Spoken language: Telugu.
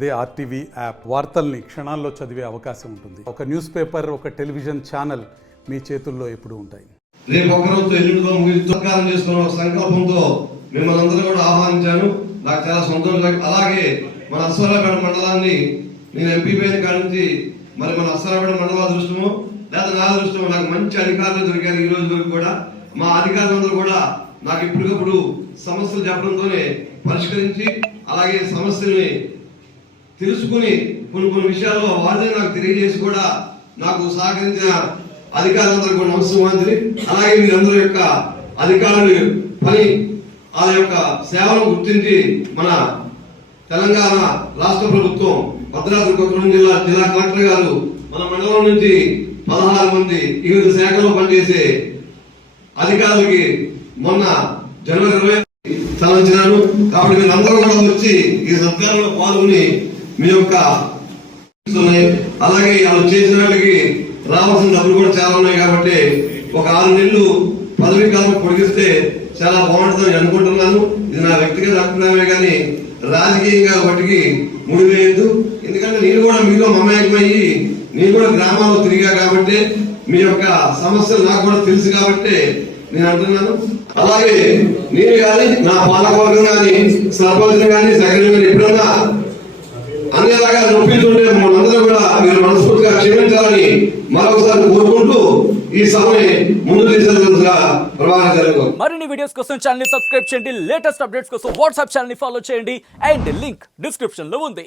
అదే ఆర్టీవీ యాప్. వార్తల్ని క్షణాల్లో చదివే అవకాశం ఉంటుంది. ఒక న్యూస్ పేపర్ ఒక టెలివిజన్ ఛానల్ మీ చేతుల్లో ఎప్పుడు ఉంటాయి. రేపు ఒకరోజు ఎల్లుండితో ముగించారం చేసుకున్న సంకల్పంతో మిమ్మల్ని అందరూ కూడా ఆహ్వానించాను. నాకు చాలా సంతోషం. అలాగే మన అశ్వరాపేట మండలాన్ని నేను ఎంపీ అయిన కాడి నుంచి మరి మన అశ్వరాపేట మండల అదృష్టము లేదా నా అదృష్టము నాకు మంచి అధికారులు దొరికారు ఈ రోజు వరకు కూడా. మా అధికారులందరూ కూడా నాకు ఇప్పటికప్పుడు సమస్యలు చెప్పడంతోనే పరిష్కరించి అలాగే సమస్యల్ని తెలుసుకుని కొన్ని కొన్ని విషయాల్లో వాళ్ళే నాకు తెలియజేసి కూడా నాకు సహకరించిన అధికారులందరూ కూడా నమస్కారం అలాగే మీరందరి యొక్క అధికారులు పని ఆ యొక్క సేవను గుర్తించి మన తెలంగాణ రాష్ట్ర ప్రభుత్వం భద్రాద్రి కొత్తగూడెం జిల్లా జిల్లా కలెక్టర్ గారు మన మండలం నుంచి పదహారు మంది వివిధ శాఖలో పనిచేసే అధికారులకి మొన్న జనవరి ఇరవై తలంచినాను కాబట్టి మీరందరూ కూడా వచ్చి ఈ సత్కారంలో పాల్గొని మీ యొక్క ఉన్నాయి. అలాగే వాళ్ళు చేసిన వాళ్ళకి రావాల్సిన డబ్బులు కూడా చాలా ఉన్నాయి కాబట్టి ఒక ఆరు నెలలు పదవి కాలం పొడిగిస్తే చాలా బాగుంటుందని అనుకుంటున్నాను. ఇది నా వ్యక్తిగత అభిప్రాయమే కానీ రాజకీయంగా వాటికి ముడివేయద్దు. ఎందుకంటే నేను కూడా మీలో మమేకమయ్యి నేను కూడా గ్రామాల్లో తిరిగా కాబట్టి మీ యొక్క సమస్యలు నాకు కూడా తెలుసు కాబట్టి నేను అంటున్నాను. అలాగే నేను కానీ నా పాలకవర్గం కానీ సర్పంచ్ కానీ సెక్రటరీ కానీ ఎప్పుడన్నా ఈ సభని ముందు తీసుకెళ్తున్నట్టుగా ప్రమాణం జరుగుతుంది. మరిన్ని వీడియోస్ కోసం ఛానల్ని సబ్స్క్రైబ్ చేయండి. లేటెస్ట్ అప్డేట్స్ కోసం వాట్సాప్ ఛానల్ని ఫాలో చేయండి. అండ్ లింక్ డిస్క్రిప్షన్లో ఉంది.